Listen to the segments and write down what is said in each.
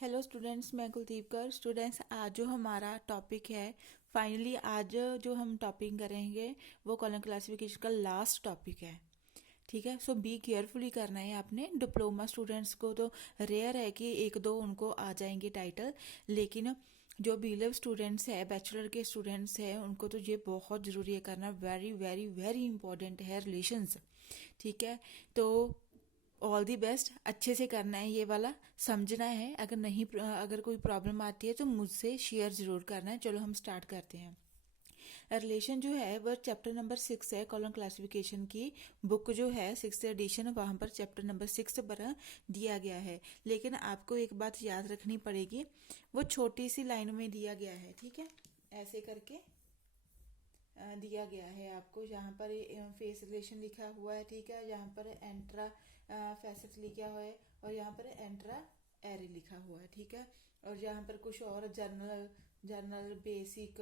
Hello students, मैं Kuldeep Kaur. Students, आज जो हमारा टॉपिक है, फाइनली आज जो हम टॉपिक करेंगे वो कॉलम क्लासिफिकेशन का लास्ट टॉपिक है। ठीक है, सो बी केयरफुली करना है आपने। डिप्लोमा स्टूडेंट्स को तो रेयर है कि एक दो उनको आ जाएंगे टाइटल, लेकिन जो बी लेव स्टूडेंट्स है, बैचलर के स्टूडेंट्स हैं, उनको तो ये बहुत ज़रूरी है करना। वेरी वेरी वेरी इंपॉर्टेंट है रिलेशंस। ठीक है, तो ऑल दी बेस्ट। अच्छे से करना है, ये वाला समझना है। अगर कोई प्रॉब्लम आती है तो मुझसे शेयर जरूर करना है। चलो हम स्टार्ट करते हैं। रिलेशन जो है वह चैप्टर नंबर 6 है। कॉलम क्लासिफिकेशन की बुक जो है 6th एडिशन, वहां पर चैप्टर नंबर 6 पर दिया गया है। लेकिन आपको एक बात याद रखनी पड़ेगी, वो छोटी सी लाइन में दिया गया है। ठीक है, ऐसे करके दिया गया है आपको। यहाँ पर फेस रिलेशन लिखा हुआ है। ठीक है, यहाँ पर एंट्रा फैसेट लिखा हुआ है और यहाँ पर एंट्रा एरे लिखा हुआ है। ठीक है, और यहाँ पर कुछ और जर्नल जर्नल बेसिक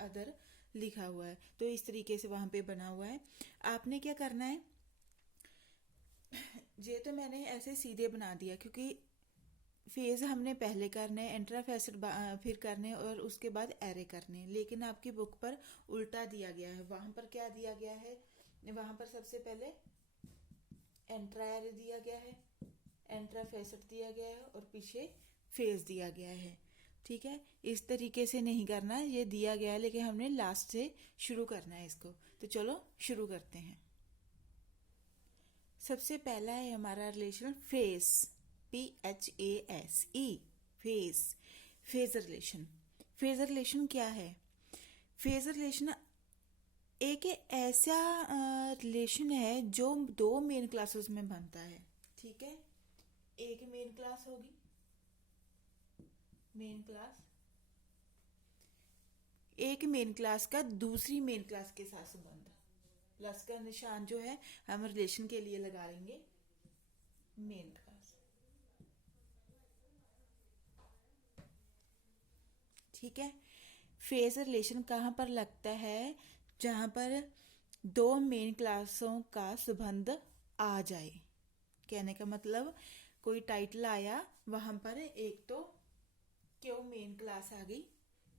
अदर लिखा हुआ है। तो इस तरीके से वहां पे बना हुआ है। आपने क्या करना है, ये तो मैंने ऐसे सीधे बना दिया क्योंकि फेज हमने पहले करने, एंट्रा फैसेट फिर करने और उसके बाद एरे करने। लेकिन आपकी बुक पर उल्टा दिया गया है। वहां पर क्या दिया गया है, वहां पर सबसे पहले एंट्रा एरे दिया गया है, एंट्रा फैसेट दिया गया है और पीछे फेज दिया गया है। ठीक है, इस तरीके से नहीं करना, ये दिया गया है लेकिन हमने लास्ट से शुरू करना है इसको। तो चलो शुरू करते हैं। सबसे पहला है हमारा relation face, PHASE, face. Phase relation, phase relation क्या है? फेज रिलेशन एक ऐसा रिलेशन है जो दो मेन क्लासेस में बनता है। ठीक है, एक मेन क्लास होगी, मेन क्लास, एक मेन क्लास का दूसरी मेन क्लास के साथ संबंध। प्लस का निशान जो है हम रिलेशन के लिए लगा लेंगे, मेन क्लास। ठीक है, फेज रिलेशन कहाँ पर लगता है? जहां पर दो मेन क्लासों का संबंध आ जाए। कहने का मतलब, कोई टाइटल आया, वहां पर एक तो क्यों मेन क्लास आ गई,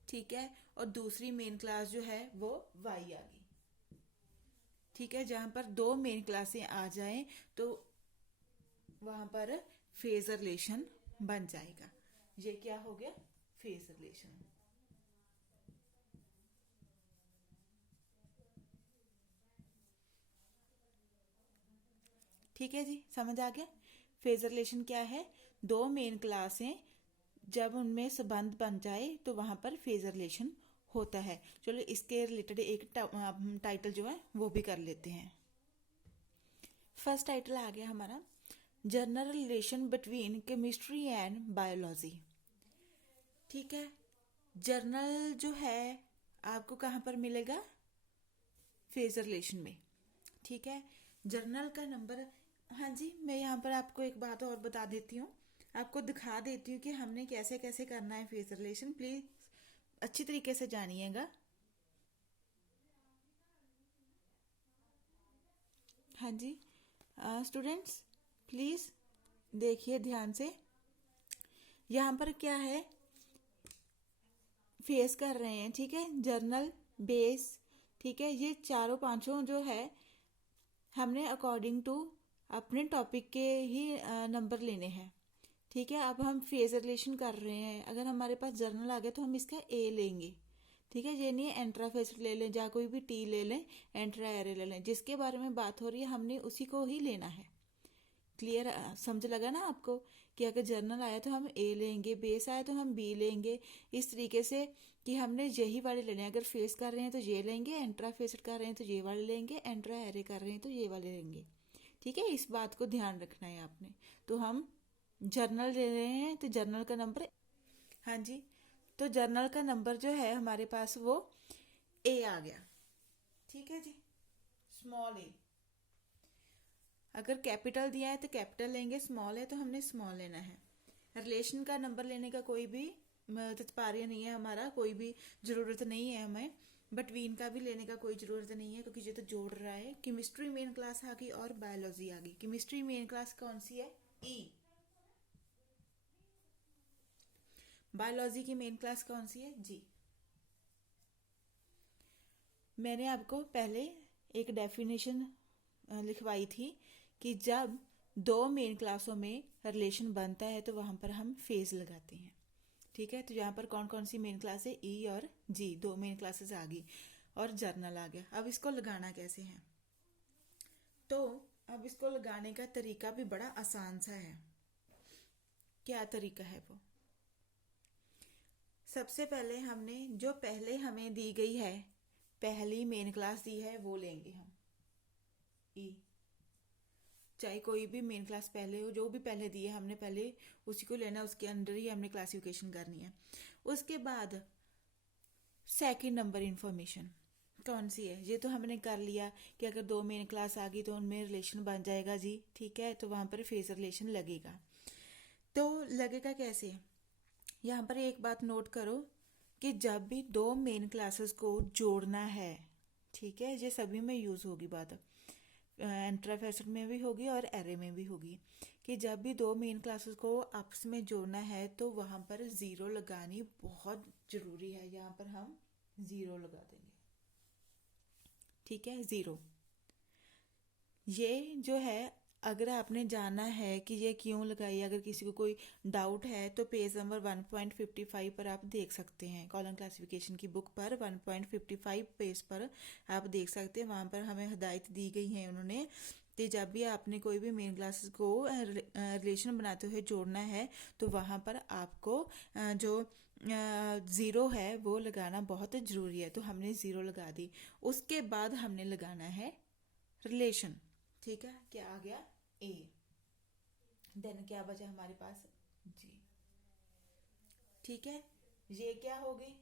ठीक है, और दूसरी मेन क्लास जो है वो वाई आ गई। ठीक है, जहां पर दो मेन क्लासें आ जाएं तो वहां पर फेज रिलेशन बन जाएगा। ये क्या हो गया? Phase relation. ठीक है जी, समझ आ गया। फेज रिलेशन क्या है? दो मेन क्लासें जब उनमें संबंध बन जाए तो वहां पर फेज रिलेशन होता है। चलो इसके रिलेटेड एक टाइटल जो है वो भी कर लेते हैं। फर्स्ट टाइटल आ गया हमारा, general relation between chemistry and biology. ठीक है, जर्नल जो है आपको कहाँ पर मिलेगा? फेज रिलेशन में। ठीक है, जर्नल का नंबर, हाँ जी, मैं यहाँ पर आपको एक बात और बता देती हूँ, आपको दिखा देती हूँ कि हमने कैसे कैसे करना है फेज रिलेशन। प्लीज अच्छी तरीके से जानिएगा। हाँ जी, स्टूडेंट्स प्लीज देखिए ध्यान से। यहाँ पर क्या है, फेस कर रहे हैं। ठीक है, जर्नल, बेस, ठीक है, ये चारों पांचों जो है हमने अकॉर्डिंग टू अपने टॉपिक के ही नंबर लेने हैं। ठीक है, अब हम फेज रिलेशन कर रहे हैं। अगर हमारे पास जर्नल आ गया तो हम इसका ए लेंगे। ठीक है, ये नहीं है एंट्रा फेस ले लें या कोई भी टी ले लें, एंट्रा एरे ले लें, जिसके बारे में बात हो रही है हमने उसी को ही लेना है। क्लियर समझ लगा ना आपको? कि अगर जर्नल आया तो हम ए लेंगे, बेस आया तो हम बी लेंगे। इस तरीके से कि हमने यही वाले लेने हैं। अगर फेस कर रहे हैं तो ये लेंगे, एंट्रा फेस कर रहे हैं तो ये वाले लेंगे, एंट्रा एरे कर रहे हैं तो ये वाले लेंगे। ठीक है, इस बात को ध्यान रखना है आपने। तो हम जर्नल ले रहे हैं तो जर्नल का नंबर, हाँ जी, तो जर्नल का नंबर जो है हमारे पास वो ए आ गया। ठीक है जी, स्मॉल ए। अगर कैपिटल दिया है तो कैपिटल लेंगे, स्मॉल है तो हमने स्मॉल लेना है। रिलेशन का नंबर लेने का कोई भी तात्पर्य नहीं है हमारा, कोई भी जरूरत नहीं है हमें। बटवीन का भी लेने का कोई जरूरत नहीं है क्योंकि ये तो जोड़ रहा है। केमिस्ट्री मेन क्लास आ गई और बायोलॉजी आ गई। केमिस्ट्री मेन क्लास कौन सी है? ई। बायोलॉजी की मेन क्लास कौन सी है? जी। मैंने आपको पहले एक डेफिनेशन लिखवाई थी कि जब दो मेन क्लासों में रिलेशन बनता है तो वहाँ पर हम फेज लगाते हैं। ठीक है, तो यहाँ पर कौन कौन सी मेन क्लास है? ई और जी, दो मेन क्लासेस आ गई और जर्नल आ गया। अब इसको लगाना कैसे है? तो अब इसको लगाने का तरीका भी बड़ा आसान सा है। क्या तरीका है वो? सबसे पहले हमने जो पहले हमें दी गई है, पहली मेन क्लास दी है, वो लेंगे हम ई। चाहे कोई भी मेन क्लास पहले हो, जो भी पहले दी है हमने पहले उसी को लेना, उसके अंदर ही हमने क्लासिफिकेशन करनी है। उसके बाद सेकंड नंबर इंफॉर्मेशन कौन सी है? ये तो हमने कर लिया कि अगर दो मेन क्लास आ गई तो उनमें रिलेशन बन जाएगा जी। ठीक है, तो वहां पर फेज रिलेशन लगेगा। तो लगेगा कैसे? यहाँ पर एक बात नोट करो कि जब भी दो मेन क्लासेस को जोड़ना है, ठीक है, ये सभी में यूज होगी बात, एंट्रा फैसेट में भी होगी और एरे में भी होगी, कि जब भी दो मेन क्लासेस को आपस में जोड़ना है तो वहां पर जीरो लगानी बहुत जरूरी है। यहाँ पर हम जीरो लगा देंगे। ठीक है, जीरो। ये जो है, अगर आपने जाना है कि ये क्यों लगाई, अगर किसी को कोई डाउट है तो पेज नंबर 1.55 पर आप देख सकते हैं। कॉलम क्लासिफिकेशन की बुक पर 1.55 पेज पर आप देख सकते हैं। वहां पर हमें हिदायत दी गई है उन्होंने कि जब भी आपने कोई भी मेन क्लासेस को रिलेशन बनाते हुए जोड़ना है तो वहां पर आपको जो ज़ीरो है वो लगाना बहुत ज़रूरी है। तो हमने ज़ीरो लगा दी। उसके बाद हमने लगाना है रिलेशन। ठीक है, क्या आ गया? ए। देन क्या बचा हमारे पास? जी। ठीक है, ये क्या होगी?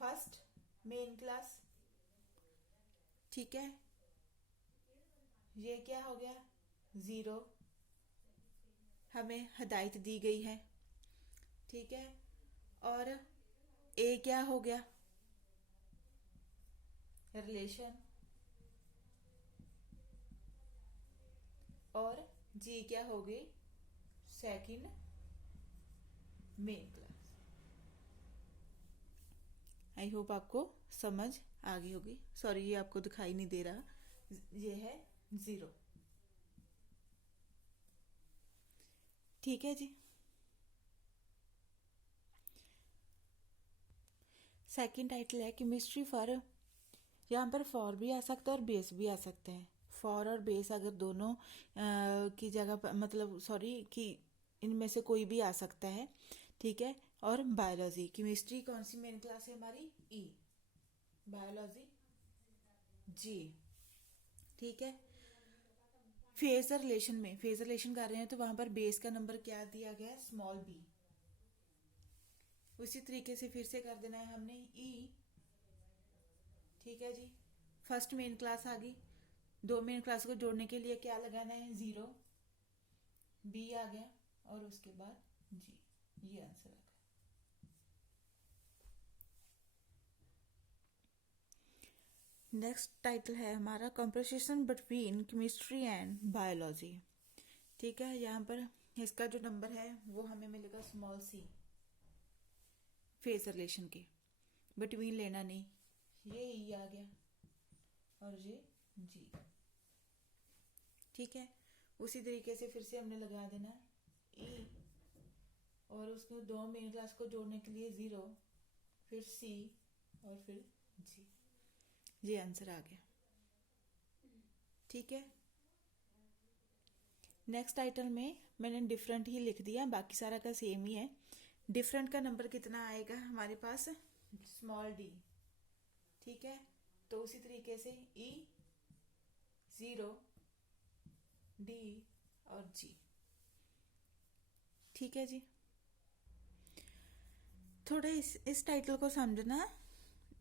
First main class. ठीक है, ये क्या हो गया? जीरो। हमें हिदायत दी गई है। ठीक है, और ए क्या हो गया? रिलेशन। और जी क्या हो गई? Second main class. I hope आपको समझ आ गई होगी। सॉरी, ये आपको दिखाई नहीं दे रहा, ये है जीरो। ठीक है जी। सेकंड टाइटल है केमिस्ट्री फॉर। यहाँ पर फॉर भी आ सकता है और बेस भी आ सकता है। फॉर और बेस अगर दोनों की जगह पर, मतलब सॉरी, कि इनमें से कोई भी आ सकता है। ठीक है, और बायोलॉजी, केमिस्ट्री कौन सी मेन क्लास है हमारी? ई। बायोलॉजी जी। ठीक है, फेजर रिलेशन में फेजर रिलेशन कर रहे हैं तो वहां पर बेस का नंबर क्या दिया गया है? Small B. उसी तरीके से फिर से कर देना है हमने ई। ठीक है जी, फर्स्ट मेन क्लास आ गई। दो मेन क्लास को जोड़ने के लिए क्या लगाना है? जीरो। बी आ गया और उसके बाद जी। ये आंसर आ गया। नेक्स्ट टाइटल है हमारा competition between chemistry and biology. ठीक है, यहाँ पर इसका जो नंबर है वो हमें मिलेगा स्मॉल सी। फेस रिलेशन के बिटवीन लेना नहीं, ये ई आ गया और ये जी। ठीक है, उसी तरीके से फिर से हमने लगा देना ई और उसको दो मेन क्लास को जोड़ने के लिए जीरो, फिर सी और फिर जी। ये आंसर आ गया। ठीक है, नेक्स्ट टाइटल में मैंने डिफरेंट ही लिख दिया, बाकी सारा का सेम ही है। डिफरेंट का नंबर कितना आएगा हमारे पास? Small D. ठीक है, तो उसी तरीके से ई, जीरो, डी और जी। ठीक है जी। थोड़ा इस टाइटल को समझना।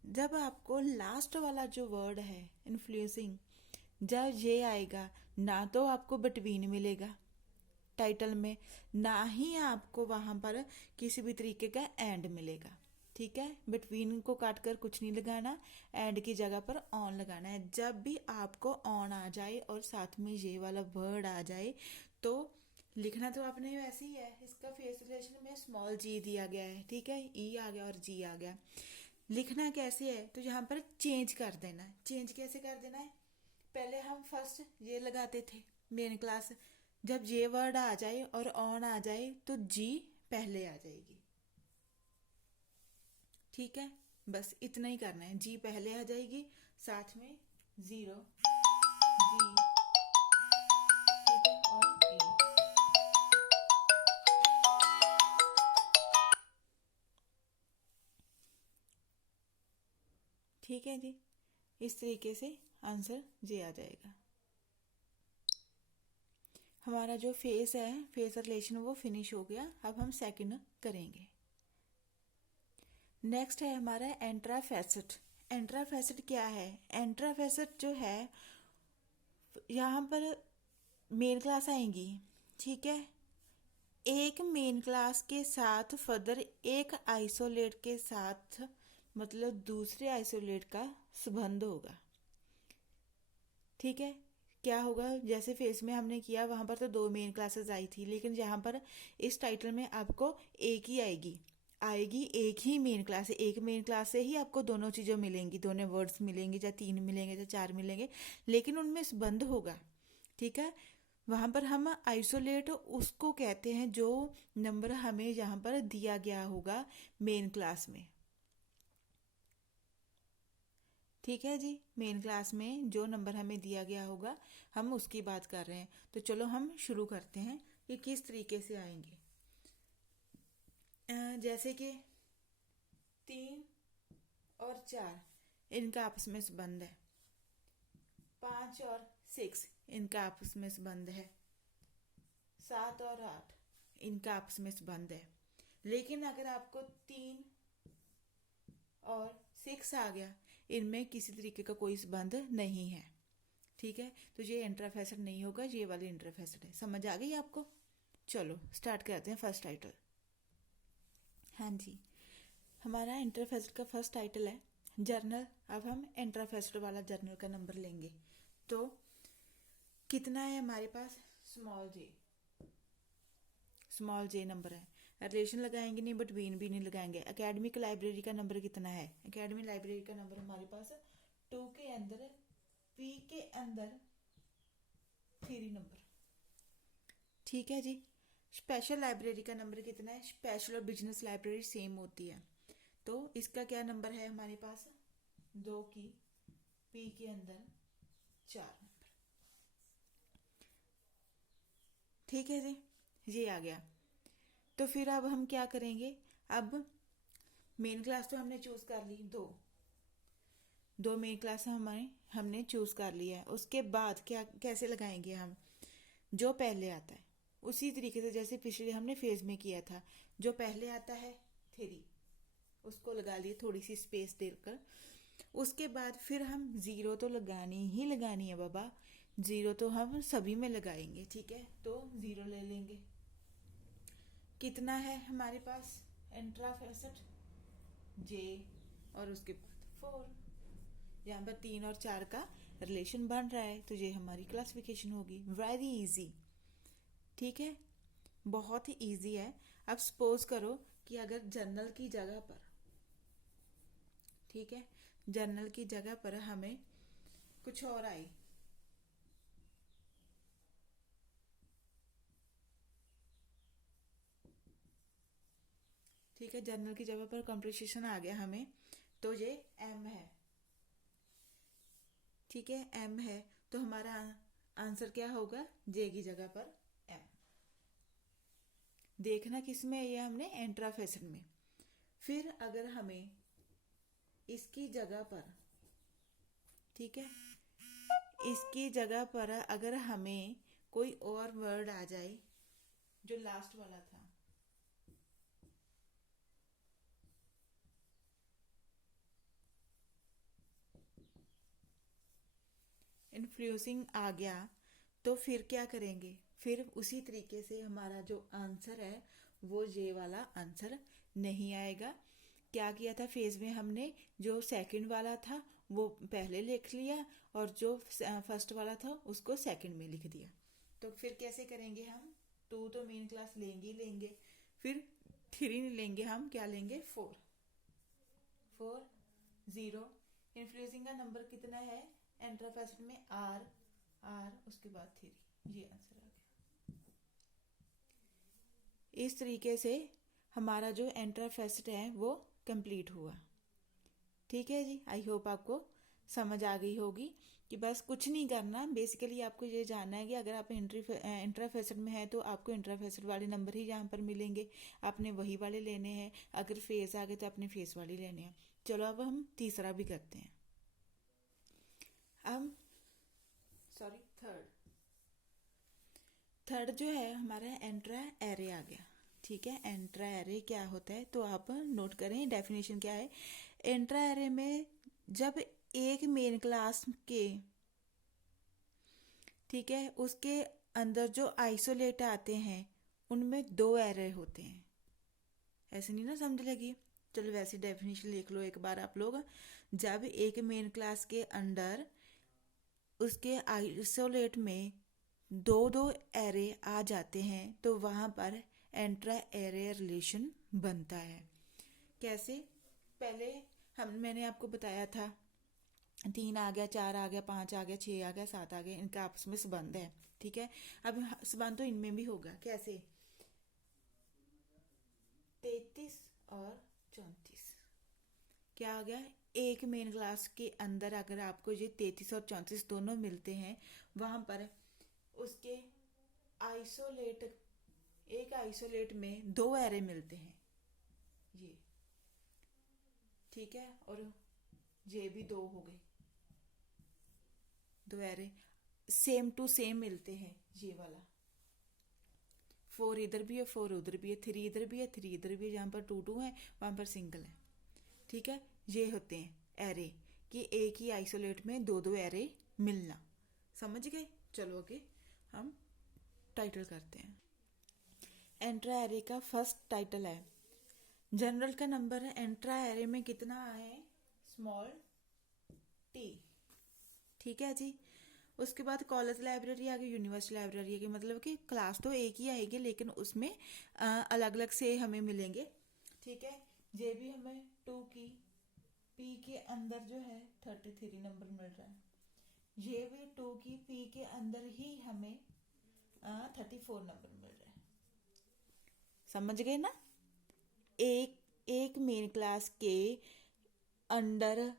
जब आपको लास्ट वाला जो वर्ड है इन्फ्लुएंसिंग, जब ये आएगा, ना तो आपको बिटवीन मिलेगा टाइटल में, ना ही आपको वहां पर किसी भी तरीके का एंड मिलेगा। ठीक है, बिटवीन को काट कर कुछ नहीं लगाना, एंड की जगह पर ऑन लगाना है। जब भी आपको ऑन आ जाए और साथ में ये वाला वर्ड आ जाए तो लिखना तो आपने वैसे ही है, इसका फेस रिलेशन में स्मॉल जी दिया गया है, ठीक है, ई आ गया और जी आ गया। लिखना कैसे है, तो यहाँ पर चेंज कर देना है। चेंज कैसे कर देना है, पहले हम फर्स्ट ये लगाते थे मेन क्लास, जब ये वर्ड आ जाए और ऑन आ जाए तो जी पहले आ जाएगी, ठीक है। बस इतना ही करना है, जी पहले आ जाएगी, साथ में जीरो जी, ठीक है, और ए। ठीक है जी, इस तरीके से आंसर जे आ जाएगा। हमारा जो फेस है, फेस रिलेशन वो फिनिश हो गया। अब हम सेकंड करेंगे। नेक्स्ट है हमारा एंट्राफेसेट। एंट्राफेसेट क्या है, एंट्राफेसेट जो है यहाँ पर मेन क्लास आएंगी, ठीक है, एक मेन क्लास के साथ फर्दर एक आइसोलेट के साथ, मतलब दूसरे आइसोलेट का संबंध होगा, ठीक है। क्या होगा, जैसे फेस में हमने किया वहां पर तो दो मेन क्लासेस आई थी, लेकिन यहाँ पर इस टाइटल में आपको एक ही आएगी, आएगी एक ही मेन क्लास है। एक मेन क्लास से ही आपको दोनों चीज़ें मिलेंगी, दोनों वर्ड्स मिलेंगे, चाहे तीन मिलेंगे चाहे चार मिलेंगे, लेकिन उनमें संबंध होगा, ठीक है। वहां पर हम आइसोलेट उसको कहते हैं जो नंबर हमें यहाँ पर दिया गया होगा मेन क्लास में, ठीक है जी। मेन क्लास में जो नंबर हमें दिया गया होगा हम उसकी बात कर रहे हैं। तो चलो हम शुरू करते हैं कि किस तरीके से आएंगे। जैसे कि 3 और 4 इनका आपस में संबंध है, 5 और 6 इनका आपस में संबंध है, 7 और 8 इनका आपस में संबंध है। लेकिन अगर आपको 3 और 6 आ गया, इनमें किसी तरीके का कोई संबंध नहीं है, ठीक है, तो ये इंट्राफेसेट नहीं होगा, ये वाली इंट्राफेसेट है। समझ आ गई आपको? चलो स्टार्ट करते हैं फर्स्ट टाइटल। हाँ जी, हमारा इंट्राफेसेट का फर्स्ट टाइटल है जर्नल। अब हम इंट्राफेसेट वाला जर्नल का नंबर लेंगे, तो कितना है हमारे पास, स्मॉल जे नंबर है। रिलेशन लगाएंगे नहीं, बट बीन भी नहीं लगाएंगे। एकेडमिक लाइब्रेरी का नंबर कितना है, एकेडमिक लाइब्रेरी का नंबर हमारे पास 2 के अंदर, पी के अंदर 3 नंबर, ठीक है जी। स्पेशल लाइब्रेरी का नंबर कितना है, स्पेशल और बिजनेस लाइब्रेरी सेम होती है, तो इसका क्या नंबर है हमारे पास, 2 की पी के अंदर 4 नंबर, ठीक है जी, ये आ गया। तो फिर अब हम क्या करेंगे, अब मेन क्लास तो हमने चूज कर ली, दो मेन क्लास हमारे हमने चूज कर लिया है। उसके बाद क्या कैसे लगाएंगे हम, जो पहले आता है उसी तरीके से जैसे पिछले हमने फेज में किया था, जो पहले आता है 3 उसको लगा लिए थोड़ी सी स्पेस देकर। उसके बाद फिर हम जीरो तो लगानी ही लगानी है बाबा, जीरो तो हम सभी में लगाएंगे, ठीक है, तो जीरो ले लेंगे। कितना है हमारे पास इंट्राफेसेट, जे, और उसके बाद 4। यहाँ पर 3 और 4 का रिलेशन बन रहा है, तो ये हमारी क्लासिफिकेशन होगी। वेरी इजी, ठीक है, बहुत ही इजी है। अब सपोज करो कि अगर जर्नल की जगह पर, ठीक है, जर्नल की जगह पर हमें कुछ और आई, ठीक है, जर्नल की जगह पर कंप्रीशिएशन आ गया हमें, तो ये एम है, ठीक है, एम है, तो हमारा आंसर क्या होगा, जे की जगह पर एम। देखना किस में है ये, हमने एंट्राफेसेट में। फिर अगर हमें इसकी जगह पर, ठीक है, इसकी जगह पर अगर हमें कोई और वर्ड आ जाए जो लास्ट वाला था, इन्फ्लुएंसिंग आ गया, तो फिर क्या करेंगे, फिर उसी तरीके से हमारा जो आंसर है वो ये वाला आंसर नहीं आएगा। क्या किया था फेज में हमने, जो सेकंड वाला था वो पहले लिख लिया और जो फर्स्ट वाला था उसको सेकंड में लिख दिया। तो फिर कैसे करेंगे हम, 2 तो मेन क्लास लेंगे ही लेंगे, फिर 3 नहीं लेंगे, हम क्या लेंगे 4। 0 इन्फ्लुएंसिंग का नंबर कितना है एंट्रा फैसेट में आर, उसके बाद 3, ये आंसर आ गया। इस तरीके से हमारा जो एंट्रा फैसेट है वो कंप्लीट हुआ। ठीक है जी, आई होप आपको समझ आ गई होगी कि बस कुछ नहीं करना, बेसिकली आपको ये जानना है कि अगर आप इंट्रा फैसेट में है तो आपको इंट्रा फैसेट वाले नंबर ही यहाँ पर मिलेंगे, आपने वही वाले लेने हैं। अगर फेस आ गए तो आपने फेस वाले लेने हैं। चलो अब हम तीसरा भी करते हैं। अब थर्ड जो है हमारा एंट्रा एरे आ गया। ठीक है, एंट्रा एरे क्या होता है तो आप नोट करें, डेफिनेशन क्या है। एंट्रा एरे में जब एक मेन क्लास के, ठीक है, उसके अंदर जो आइसोलेट आते हैं उनमें 2 एरे होते हैं। ऐसे नहीं ना समझ लगी, चलो वैसी डेफिनेशन लिख लो एक बार आप लोग। जब एक मेन क्लास के अंदर उसके आइसोलेट में 2 एरे आ जाते हैं तो वहां पर एंट्रा एरे रिलेशन बनता है। कैसे, पहले मैंने आपको बताया था 3 आ गया, 4 आ गया, 5 आ गया, 6 आ गया, 7 आ गया, इनका आपस में संबंध है। ठीक है, अब संबंध तो इनमें भी होगा। कैसे, 33 और 34 क्या आ गया, एक मेन क्लास के अंदर अगर आपको ये 33 और 34 दोनों मिलते हैं, वहां पर उसके आइसोलेट, एक आइसोलेट में 2 एरे मिलते हैं ये। ठीक है, और ये भी 2 हो गए, 2 एरे सेम टू सेम मिलते हैं। ये वाला 4 इधर भी है, 4 उधर भी है, 3 इधर भी है, 3 इधर भी है, जहाँ पर 2 2 है वहां पर सिंगल है। ठीक है, ये होते हैं एरे कि एक ही आइसोलेट में 2 एरे मिलना। समझ गए। चलो आगे हम टाइटल करते हैं। एंट्रा एरे का फर्स्ट टाइटल है, जनरल का नंबर है एंट्रा एरे में कितना है, स्मॉल टी। ठीक है जी, उसके बाद कॉलेज लाइब्रेरी आ गई, यूनिवर्सिटी लाइब्रेरी आ गई, मतलब कि क्लास तो एक ही आएगी लेकिन उसमें अलग अलग से हमें मिलेंगे। ठीक है, ये भी हमें 2 की पी के अंदर जो है 33 नंबर मिल रहा है, ये भी 2 की पी के अंदर ही हमें 34 नंबर मिल रहा है। समझ गए ना। एक मेन क्लास के अंडर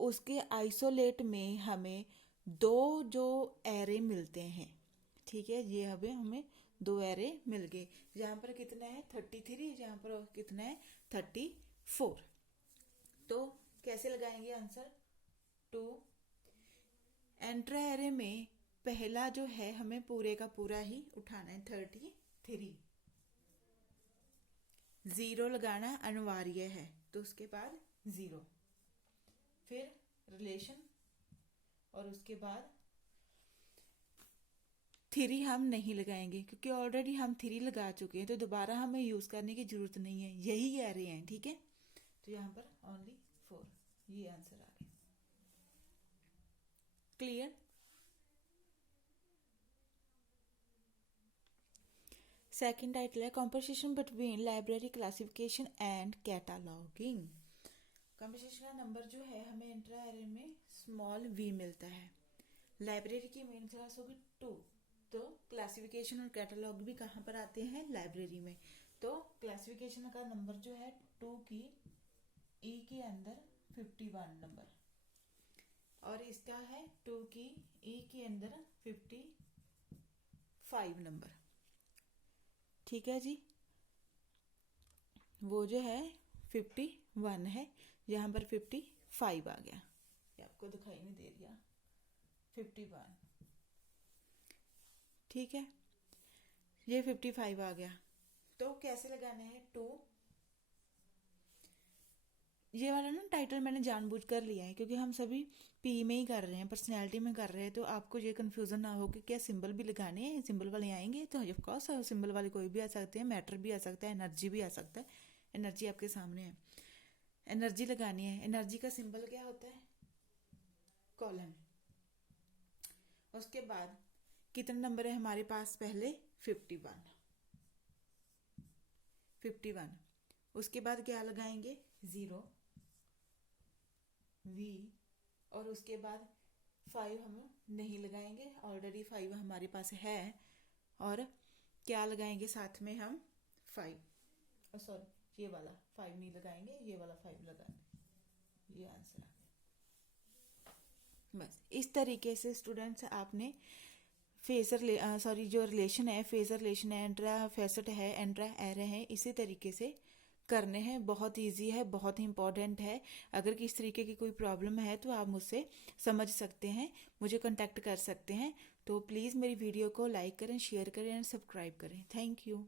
उसके आइसोलेट में हमें 2 जो एरे मिलते हैं। ठीक है, ये हमें 2 एरे मिल गए। यहाँ पर कितना है 33, यहाँ पर कितना है 34। तो कैसे लगाएंगे आंसर 2। एंट्रा एरे में पहला जो है हमें पूरे का पूरा ही उठाना है 33, 0 लगाना अनिवार्य है, तो उसके बाद 0, फिर रिलेशन, और उसके बाद 3 हम नहीं लगाएंगे क्योंकि ऑलरेडी हम 3 लगा चुके हैं, तो दोबारा हमें यूज करने की जरूरत नहीं है, यही एरे हैं। ठीक है, तो यहाँ पर ओनली 4, ये आंसर आ गया। क्लियर। सेकंड टाइटल है composition between library classification and cataloguing. Composition का नंबर जो है हमें एंट्रा एरे में स्मॉल v मिलता है, लाइब्रेरी की मेन क्लास होगी 2, तो क्लासिफिकेशन और कैटलॉग भी कहाँ पर आते हैं, लाइब्रेरी में। तो क्लासिफिकेशन का नंबर जो है 2 की ई के अंदर 51 नंबर, और इसका है 2 की ई के अंदर 55 नंबर। ठीक है जी, वो जो है 51 है, यहाँ पर 55 आ गया, ये आपको दिखाई नहीं दे रहा 51। ठीक है, ये 55 आ गया। तो कैसे लगाने हैं 2, ये वाला ना टाइटल मैंने जानबूझ कर लिया है क्योंकि हम सभी पी में ही कर रहे हैं, पर्सनैलिटी में कर रहे हैं, तो आपको ये कंफ्यूजन ना हो कि क्या सिंबल भी लगाने हैं, सिंबल वाले आएंगे तो ऑफकोर्स सिंबल वाले कोई भी आ सकते हैं, मैटर भी आ सकता है, एनर्जी भी आ सकता है। एनर्जी आपके सामने है, एनर्जी लगानी है। एनर्जी का सिंबल क्या होता है, कॉलन। उसके बाद कितने नंबर है हमारे पास, पहले 51, 51। उसके बाद क्या लगाएंगे 0 v, और उसके बाद 5 हम नहीं लगाएंगे, ऑलरेडी 5 हमारे पास है। और क्या लगाएंगे साथ में हम 5, सॉरी ये वाला 5 नहीं लगाएंगे, ये वाला 5 लगाएंगे। ये आंसर आ गया। बस इस तरीके से स्टूडेंट्स आपने फेजर सॉरी जो रिलेशन है, फेजर रिलेशन है, एंट्रा फैसेट है, एंट्रा एरे है, इसी तरीके से करने हैं। बहुत इजी है, बहुत ही इंपॉर्टेंट है। अगर किस तरीके की कोई प्रॉब्लम है तो आप मुझसे समझ सकते हैं, मुझे कांटेक्ट कर सकते हैं। तो प्लीज़ मेरी वीडियो को लाइक करें, शेयर करें एंड सब्सक्राइब करें। Thank you.